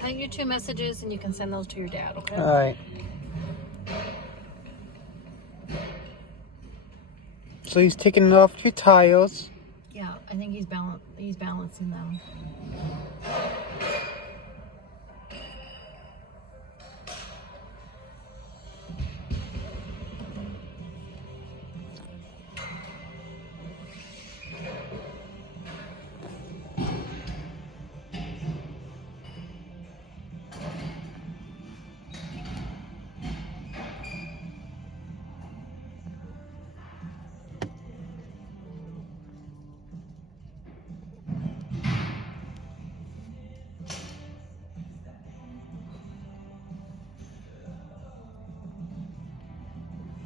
sent you 2 messages, and you can send those to your dad, okay? All right. So he's taking off 2 tires. Yeah, I think he's balancing them.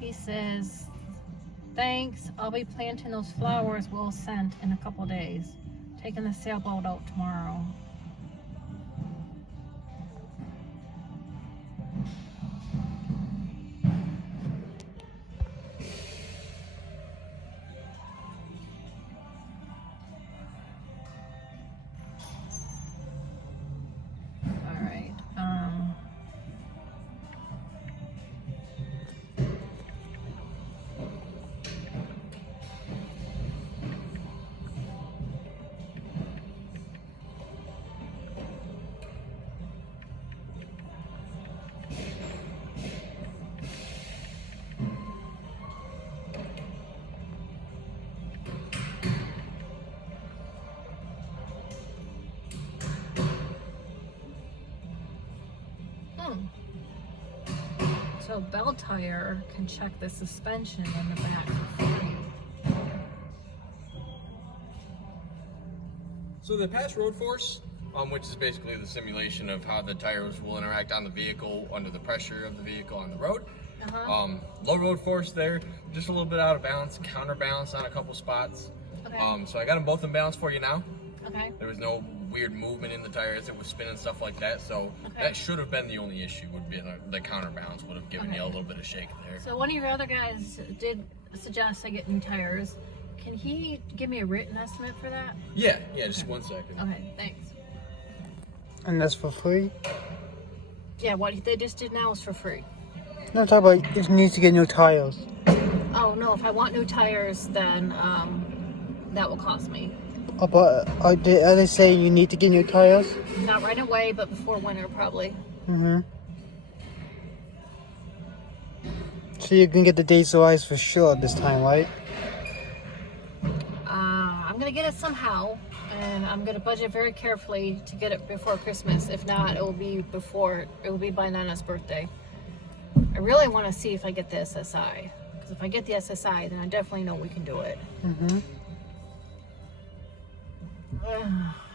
He says, thanks, I'll be planting those flowers Will sent in a couple days. Taking the sailboat out tomorrow. Alright, So Bell Tire can check the suspension in the back for free. So the past road force, which is basically the simulation of how the tires will interact on the vehicle under the pressure of the vehicle on the road. Low road force there, just a little bit out of balance, counterbalance on a couple spots. Okay. So I got them both in balance for you now. Okay. There was no weird movement in the tires, it was spinning, stuff like that. So that should have been the only issue, would be the counterbalance would have given you a little bit of shake there. So one of your other guys did suggest I get new tires. Can he give me a written estimate for that? Yeah, just 1 second. Okay, thanks. And that's for free? Yeah, what they just did now is for free. No, I'm talking about it needs to get new tires. Oh no, if I want new tires, then that will cost me. Oh, but are they saying you need to get new tires? Not right away, but before winter probably. Mm-hmm. So you can get the diesel ice for sure this time, right? I'm gonna get it somehow, and I'm gonna budget very carefully to get it before Christmas. If not, it will be by Nana's birthday. I really want to see if I get the SSI, because if I get the SSI, then I definitely know we can do it. Mm-hmm.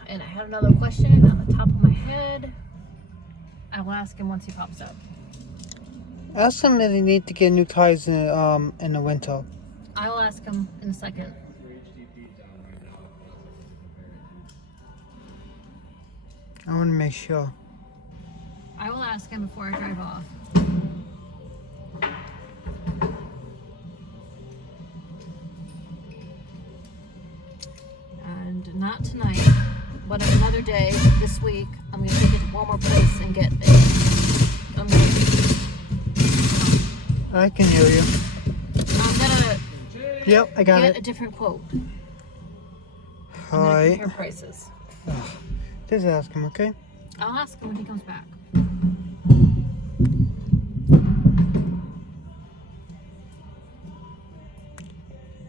And I had another question on the top of my head. I will ask him once he pops up. Ask them if they need to get new tires in the winter. I will ask him in a second. I want to make sure. I will ask him before I drive off. And not tonight, but another day this week, I'm going to take it to one more place and get it. I can hear you. I'm going to Yep, I got get a it. different quote. All I'm going to right. compare prices. Just ask him, okay? I'll ask him when he comes back.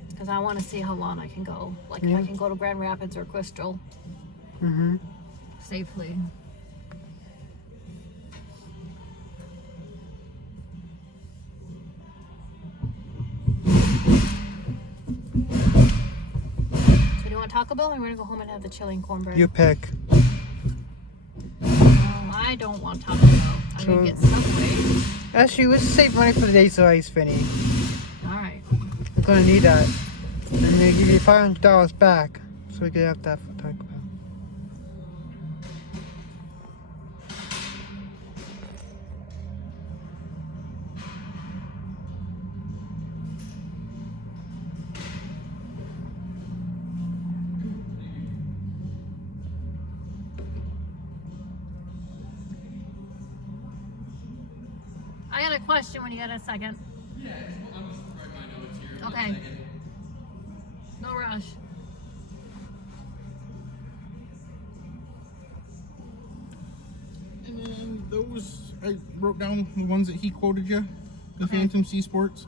Because I want to see how long I can go. Like if I can go to Grand Rapids or Crystal Mm-hmm. safely. So do you want Taco Bell or we're going to go home and have the chili and cornbread? You pick. I don't want Taco Bell. I'm going to get Subway. Actually, let's save money for the diesel ice, Finny. Alright. We're gonna need that. And they give you $500 back. So we could have that for Taco Bell. I got a question when you got a second. Yeah, I'm just writing my notes here. Okay. No rush. And then those, I wrote down the ones that he quoted you, the Phantom Sea Sports.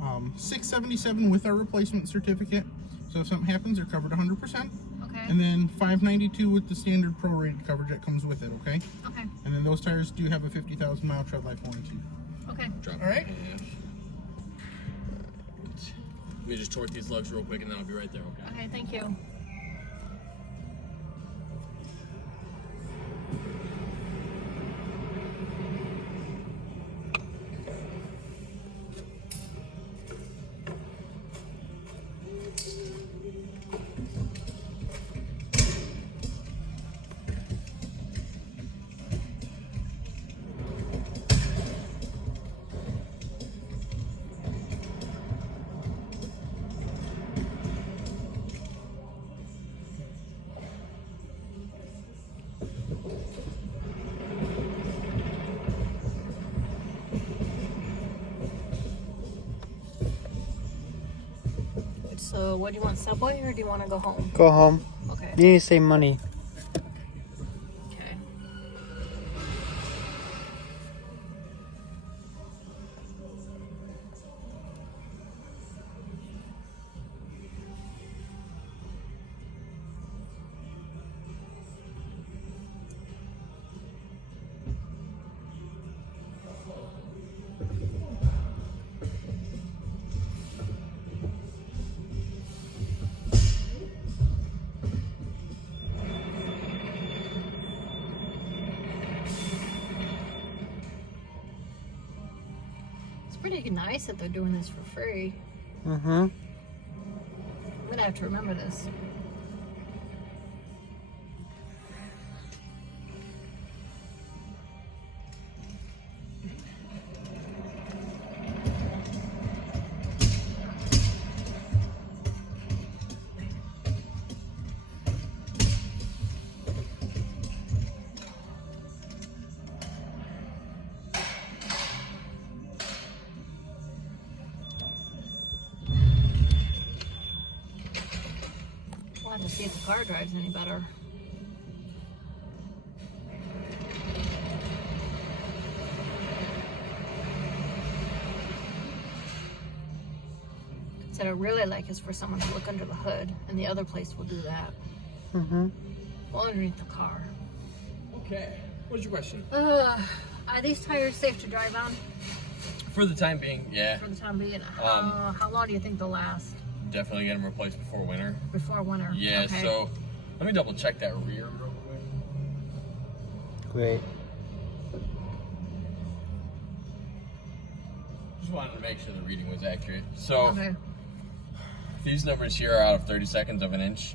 $677 with our replacement certificate. So if something happens, they're covered 100%. Okay. And then $592 with the standard prorated coverage that comes with it, okay? Okay. And then those tires do have a 50,000 mile tread life warranty. Okay. Drop All right. it in half. Let me just torque these lugs real quick and then I'll be right there, okay? Okay, thank you. So, what do you want, Subway, or do you want to go home? Go home. Okay. You need to save money. Okay. It's pretty nice that they're doing this for free. Mm-hmm. I'm gonna have to remember this. We'll have to see if the car drives any better. What I really like is for someone to look under the hood, and the other place will do that. Mm-hmm. Well, underneath the car. Okay. What's your question? Are these tires safe to drive on For the time being, yeah. for the time being? How long do you think they'll last Definitely get them replaced before winter. before winter? Yeah, Okay. so let me double check that rear real quick. Great. Just wanted to make sure the reading was accurate. So Okay. these numbers here are out of 30 seconds of an inch.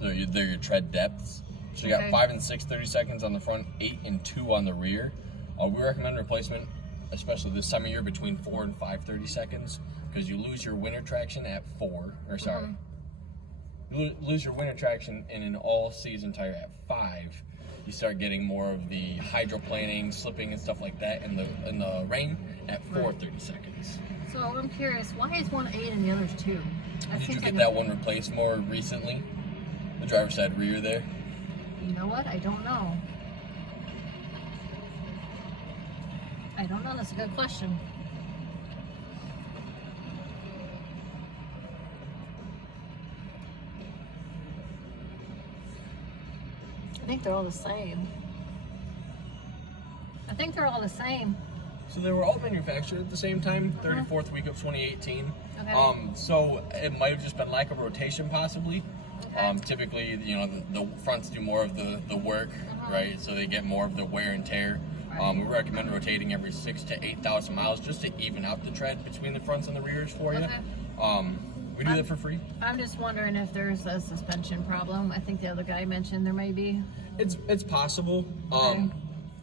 They're your tread depths. So you got Okay. 5 and 6 30 seconds on the front, 8 and 2 on the rear. We recommend replacement, especially this time of year, between 4 and 5 30 seconds, because you lose your winter traction at 4. Or sorry, you lose your winter traction in an all-season tire at 5. You start getting more of the hydroplaning, slipping, and stuff like that in the rain at 4 30 seconds. So I'm curious, why is one 8 and the other's 2? That Did you seems get like that one replaced more recently? The driver's side rear there? You know what? I don't know. I don't know. That's a good question. I think they're all the same. I think they're all the same. So they were all manufactured at the same time, 34th week of 2018. Okay. So it might have just been lack of rotation, possibly. Okay. Typically, you know, the fronts do more of the work, right? So they get more of the wear and tear. Right. We recommend rotating every 6,000 to 8,000 miles just to even out the tread between the fronts and the rears for you. Okay. We do that for free. I'm just wondering if there's a suspension problem. I think the other guy mentioned there may be. It's possible. Okay.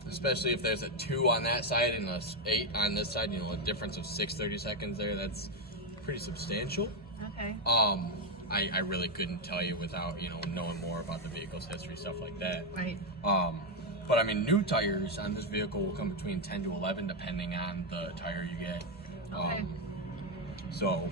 Especially if there's a 2 on that side and a 8 on this side, you know, a difference of 6 30 seconds there, that's pretty substantial. Okay. I really couldn't tell you without, you know, knowing more about the vehicle's history, stuff like that. Right. But I mean, new tires on this vehicle will come between 10 to 11 depending on the tire you get. Okay. So,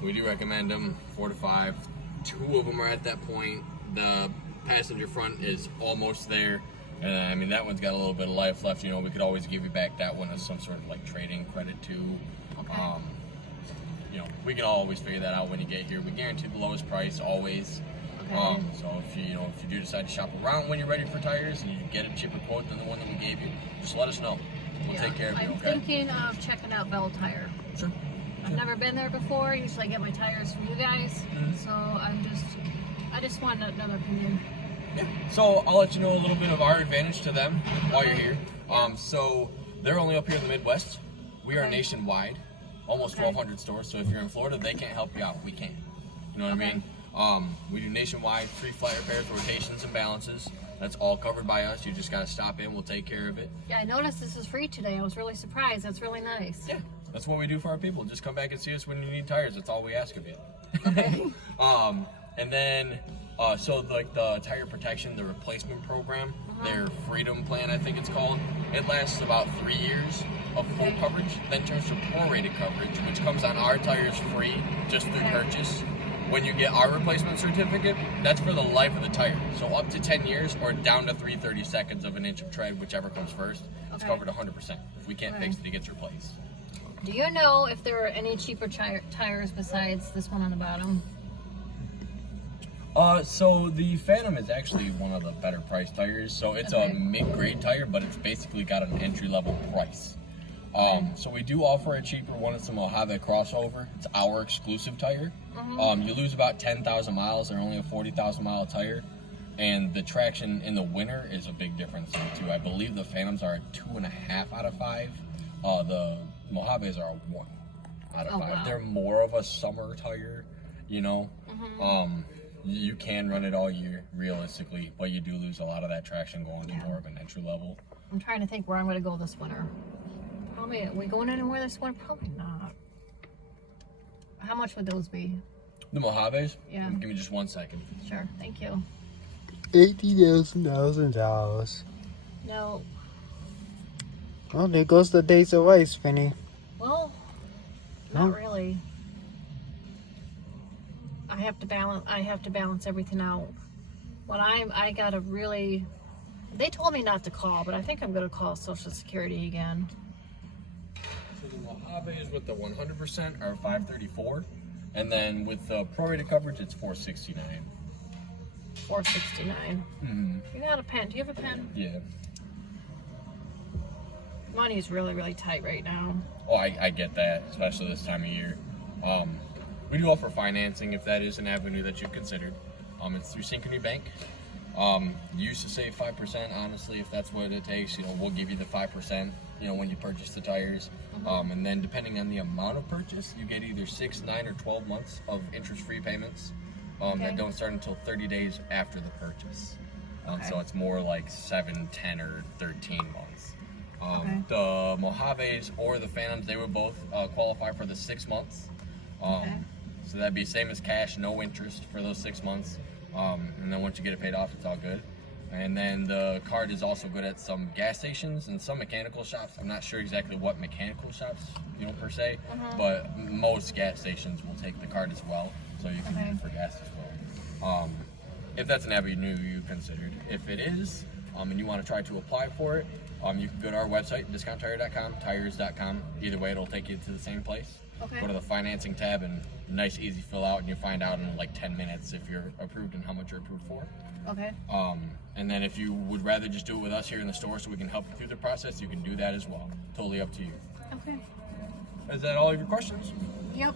we do recommend them 4 to 5. 2 of them are at that point. The passenger front is almost there. And I mean, that one's got a little bit of life left. You know, we could always give you back that one as some sort of like trading credit too. Okay. You know, we can always figure that out when you get here. We guarantee the lowest price always. Okay. So if you do decide to shop around when you're ready for tires and you get a cheaper quote than the one that we gave you, just let us know. We'll take care of you. I'm Okay. thinking of checking out Bell Tire. Sure. I've never been there before. Usually I get my tires from you guys. So I just want another opinion. Yeah. So I'll let you know a little bit of our advantage to them while you're here. So they're only up here in the Midwest. We are Okay. nationwide, almost Okay. 1,200 stores. So if you're in Florida, they can't help you out. We can. You know what Okay. I mean? We do nationwide, free flat repairs, rotations, and balances. That's all covered by us. You just got to stop in. We'll take care of it. Yeah, I noticed this is free today. I was really surprised. That's really nice. Yeah, that's what we do for our people. Just come back and see us when you need tires. That's all we ask of you. Okay. And then, so like the tire protection, the replacement program, their Freedom Plan, I think it's called. It lasts about 3 years of full coverage, then turns to prorated coverage, which comes on our tires free just through purchase. When you get our replacement certificate, that's for the life of the tire. So up to 10 years or down to 3/32 of an inch of tread, whichever comes first. It's Okay. covered 100%. If we can't fix it, it gets replaced. Do you know if there are any cheaper tires besides this one on the bottom? So the Phantom is actually one of the better priced tires. So it's a Okay. mid-grade tire, but it's basically got an entry-level price. So we do offer a cheaper one. It's a Mojave crossover. It's our exclusive tire. You lose about 10,000 miles. They're only a 40,000 mile tire. And the traction in the winter is a big difference too. I believe the Phantoms are a 2.5 out of 5. The Mojaves are a 1 out of 5. Wow. They're more of a summer tire, you know. You can run it all year, realistically, but you do lose a lot of that traction going to more of an entry level. I'm trying to think where I'm going to go this winter. Probably, are we going anywhere this winter? Probably not. How much would those be? The Mojaves? Yeah. Give me just 1 second. Sure, thank you. $80,000. No, Well, there goes the days of ice, Finny. well, No? not really. I have to balance everything out. I gotta really. They told me not to call, but I think I'm gonna call Social Security again. So the Mojaves with the 100% are $534, and then with the prorated coverage, it's $469. $469. You got a pen? Do you have a pen? Yeah. Money's really, really tight right now. Oh, I get that, especially this time of year. We do offer financing if that is an avenue that you've considered. It's through Synchrony Bank. You used to save 5%, honestly, if that's what it takes. You know, we'll give you the 5%, you know, when you purchase the tires. And then depending on the amount of purchase, you get either 6, 9, or 12 months of interest-free payments that don't start until 30 days after the purchase. So it's more like 7, 10, or 13 months. The Mojaves or the Phantoms, they would both qualify for the 6 months. So that'd be same as cash, no interest for those 6 months. And then once you get it paid off, it's all good. And then the card is also good at some gas stations and some mechanical shops. I'm not sure exactly what mechanical shops, you know, per se, but most gas stations will take the card as well, so you can use it for gas as well. If that's an avenue you considered. If it is, and you want to try to apply for it, you can go to our website, discounttire.com, tires.com. Either way, it'll take you to the same place. Go to the financing tab and nice, easy fill out, and you'll find out in like 10 minutes if you're approved and how much you're approved for. Okay. And then if you would rather just do it with us here in the store so we can help you through the process, you can do that as well. Totally up to you. Okay. Is that all of your questions? Yep.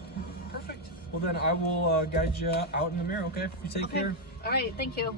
Perfect. Well, then I will guide you out in the mirror, okay? You take care. All right. Thank you.